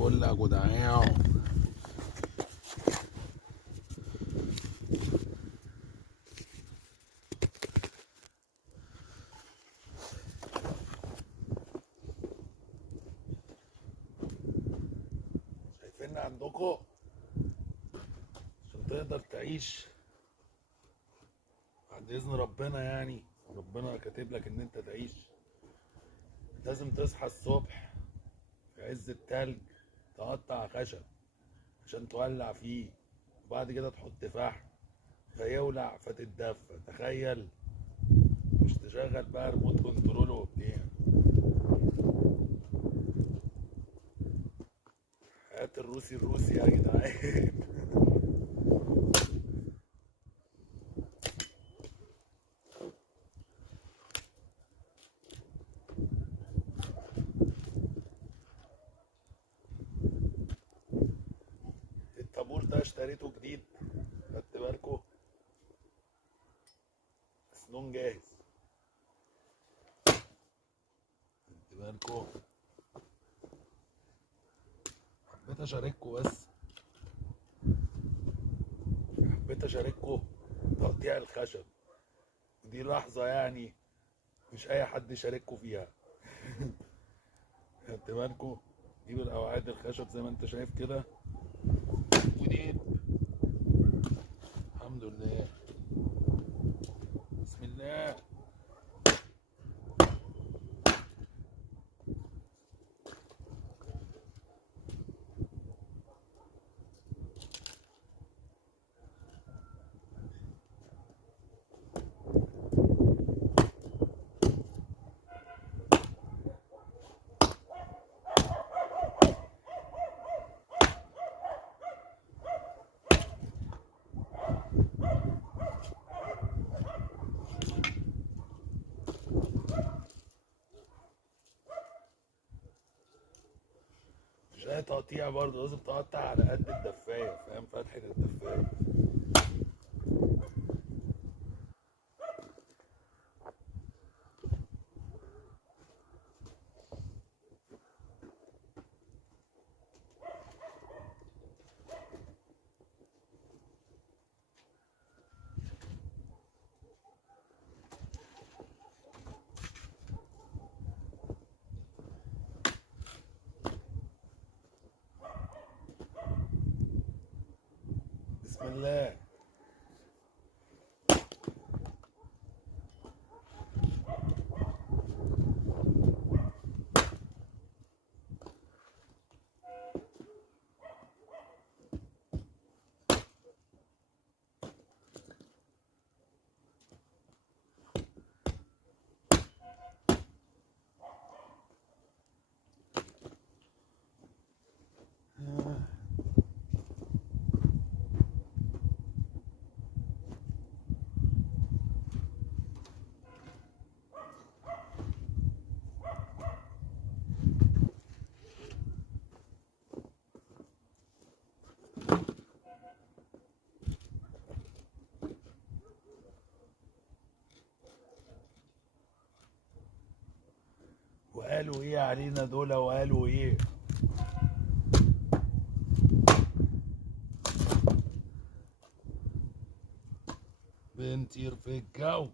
الفل يا جدعان. شايفين عندكم عشان تقدر تعيش بعد اذن ربنا، يعني ربنا كاتب لك ان انت تعيش، لازم تصحى الصبح في عز التلج تقطع خشب عشان تولع فيه، وبعد كده تحط فحم فيولع فتتدفى. تخيل، مش تشغل بقى ريموت كنترول وبتاع. حياة الروسي يا جدعان. الطابور ده اشتريته جديد، خدت بالكوا؟ سنون جاهز، خدت بالكوا؟ حبيت اشارككوا، بس حبيت اشارككوا تقطيع الخشب، ودي لحظة يعني مش اي حد يشارككوا فيها. خدت بالكوا؟ دي من قواعد الخشب زي ما انت شايف كده، ودي الحمد لله. بسم الله. مش اي تقطيع برضه، لازم تقطع على قد الدفاية، فاهم؟ فتحة الدفاية. بسم الله. وقالوا ايه علينا دول، وقالوا ايه؟ بنطير في الجو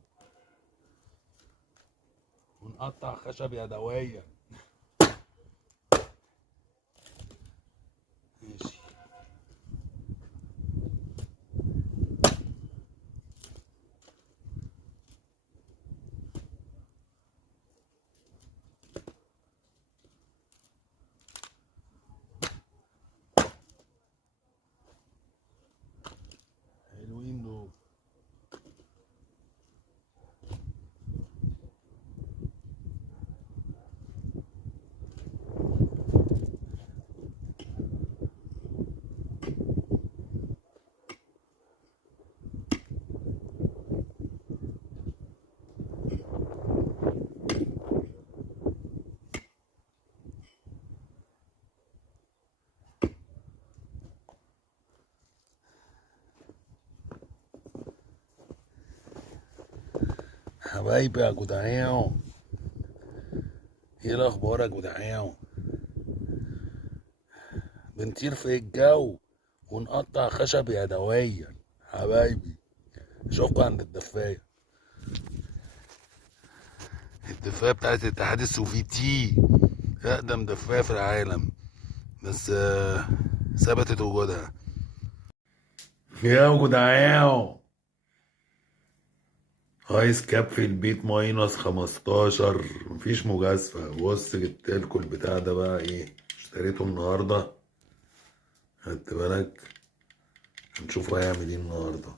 ونقطع خشب يدويا. ماشي. حلوين دول. حبايبي يا جدعان، ايه الاخبار يا جدعان؟ بنطير في الجو ونقطع خشب يدويا حبايبي. اشوفكوا عند الدفاية. الدفاية بتاعت الاتحاد السوفيتي، اقدم دفاية في العالم، بس ثبتت وجودها. يا جدعان، ايس كاب في البيت -15، مفيش مجازفة. بص جبتلكوا البتاع ده بقى ايه، اشتريته النهاردة، خدت بالك؟ هنشوفوا هيعمل ايه النهاردة.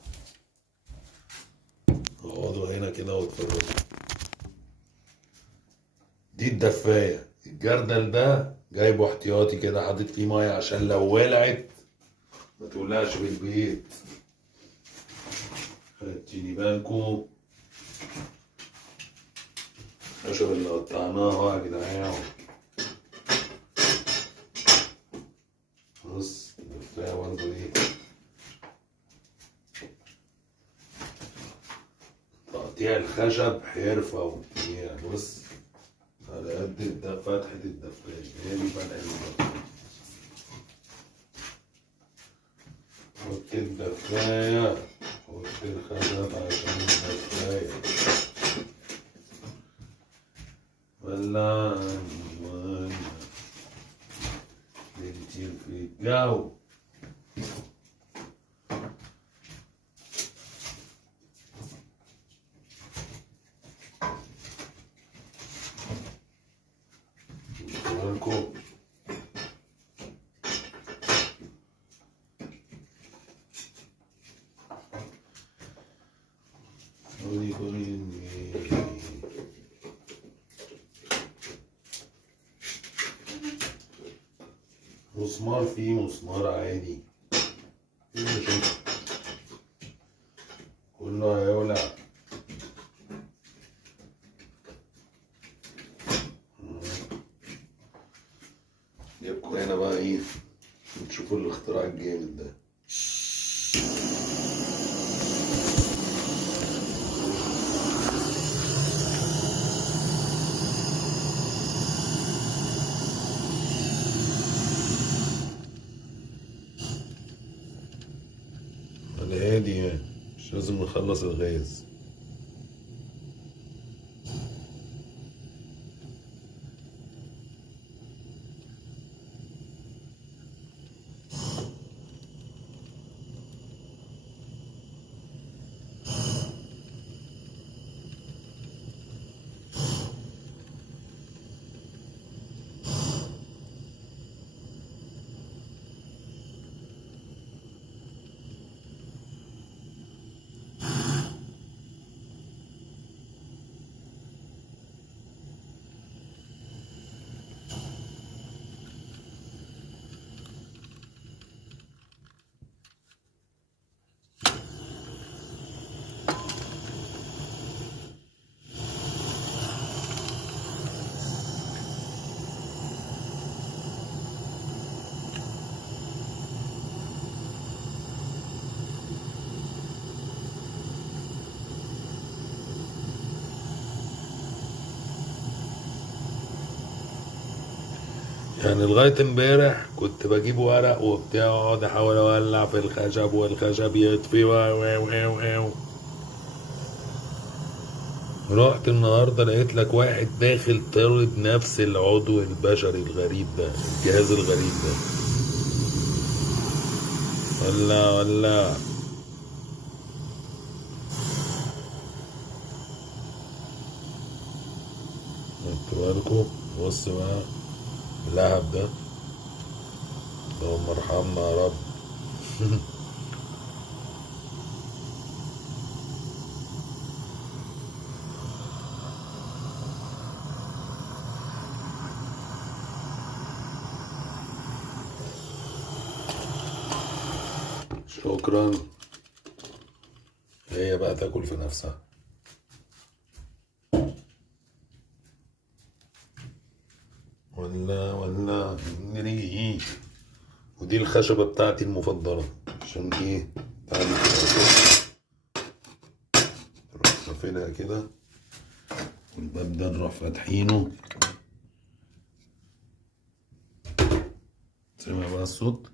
اقعدوا هنا كده واتفرجوا. دي الدفاية، الجردل ده جايبه احتياطي كده، حاطط فيه مية عشان لو ولعت ما تولعش بالبيت. خدتيني بالكو. الخشب اللي قطعناه اهو يا جدعان. بص الدفاية برضه ايه، تقطيع الخشب حرفة وبتاع. بص على قد فتحة الدفاية، هي دي فتحة الدفاية. حط الدفاية، حط الخشب عشان الدفاية. ولع بنطير في الجو. بالكم مسمار فيه مسمار عادي، كله هيولع. جيبكوا هنا بقى ايه، تشوفوا الاختراع الجامد ده. على هادي يعني، مش لازم نخلص الغاز. يعني لغاية امبارح كنت بجيب ورق وبتاع واقعد احاول اولع في الخشب والخشب يطفي و رحت النهارده لقيت لك واحد داخل طارد نفس العضو البشري الغريب ده، الجهاز الغريب ده. ولع ولع. خدتوا بالكوا؟ بص بقى اللهب ده، اللهم ارحمنا يا رب. شكرا. هي بقى تاكل في نفسها. ولا نريق. ودي الخشبة بتاعتي المفضلة، عشان ايه، تعالي كده نروح قافلها كده، والباب ده نروح فاتحينه. سيبها بقى الصوت.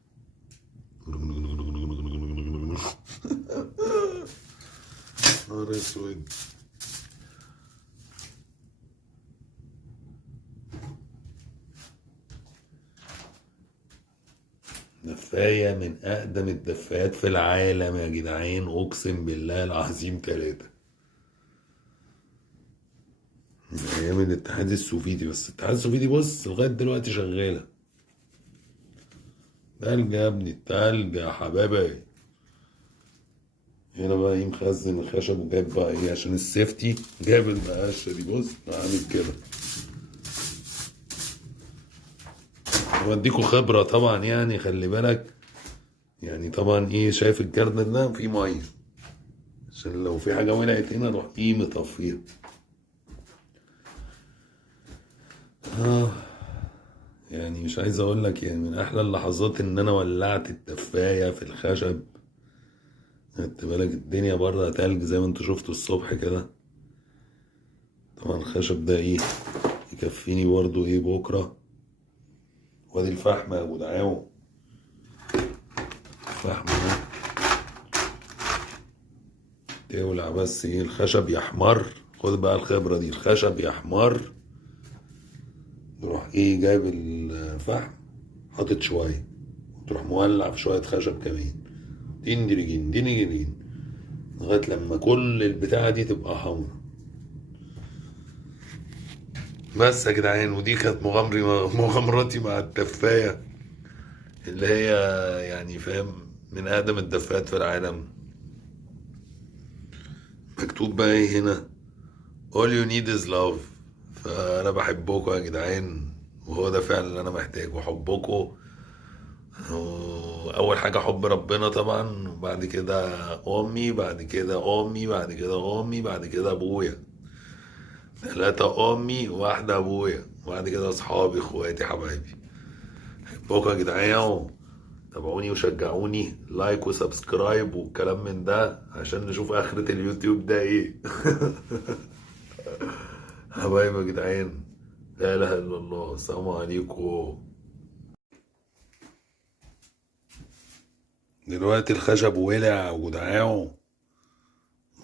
نهار اسود. دفاية من أقدم الدفايات في العالم يا جدعان، أقسم بالله العظيم 3 من أيام الاتحاد السوفيتي. بس الاتحاد السوفيتي بص لغاية دلوقتي شغالة. تلج يا ابني، التلج يا حبايبي. هنا بقى ايه، مخزن الخشب وجايب بقى ايه عشان السيفتي، جايب المقاشة دي بص عامل كده. بديكوا خبرة طبعا يعني، خلي بالك يعني. طبعا ايه، شايف الجردل ده فيه مية عشان لو في حاجة ولعت هنا اروح ايه مطفيها. يعني مش عايز اقول لك، يعني من احلى اللحظات ان انا ولعت الدفاية في الخشب. خدت بالك الدنيا بره تلج زي ما انتوا شفتوا الصبح كده. طبعا الخشب ده ايه يكفيني برضو ايه بكرة. وادي الفحم يا جدعان، الفحم ده تولع بس ايه الخشب يحمر. خد بقى الخبرة دي، الخشب يحمر تروح ايه جايب الفحم حاطط شوية، تروح مولع في شوية خشب كمان، دين دين دين دين لغاية لما كل البتاعة دي تبقى حمرا. بس يا جدعان، ودي كانت مغامراتي مع الدفاية اللي هي يعني فاهم من أقدم الدفايات في العالم. مكتوب بقى ايه هنا، all you need is love. فأنا بحبكم يا جدعان، وهو ده فعلا اللي أنا محتاجه، حبكم. أول حاجة حب ربنا طبعا، وبعد كده أمي، بعد كده أمي، بعد كده أمي، بعد كده أبويا. 3 أمي واحدة أبويا، وبعد كده أصحابي إخواتي حبايبي. بحبكم يا جدعان. تابعوني وشجعوني، لايك وسبسكرايب والكلام من ده عشان نشوف آخرة اليوتيوب ده إيه. حبايبي يا جدعان، لا إله إلا الله، السلام عليكم. دلوقتي الخشب ولع وجدعان،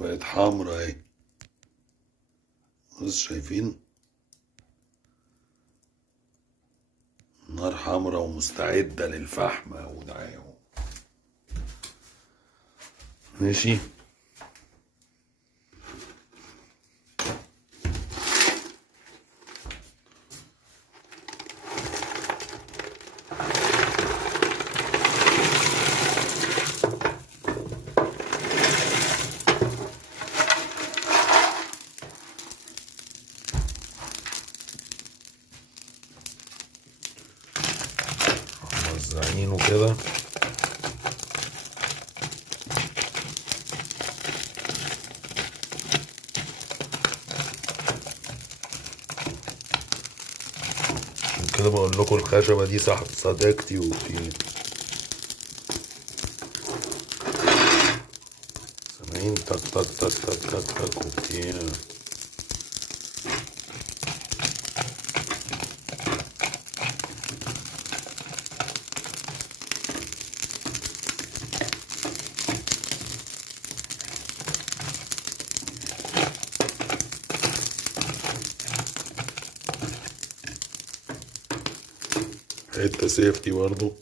بقت حمرا اهي. بص شايفين النار حمرا ومستعدة للفحم يا جدعان. ماشي. موزعينه كده. عشان كده بقول لكم الخشبة دي صديقتي وكتير. سامعين تك تك تك تك تك تك وكتير. حتة سيفتي برضو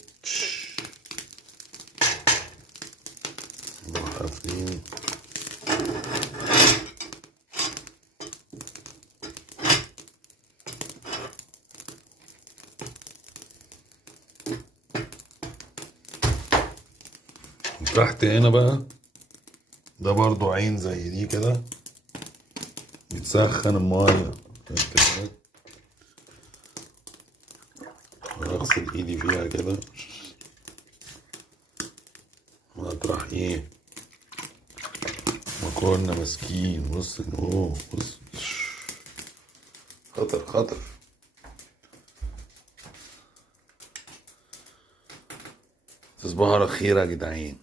حافلين. تحت هنا بقى ده برضو عين زي دي كده بتسخن المية. اغسل ايدي فيها كده واطرح ايه ما كنا ماسكين. بص اوه بص، خطر خطر. تصبحوا على خير يا جدعان.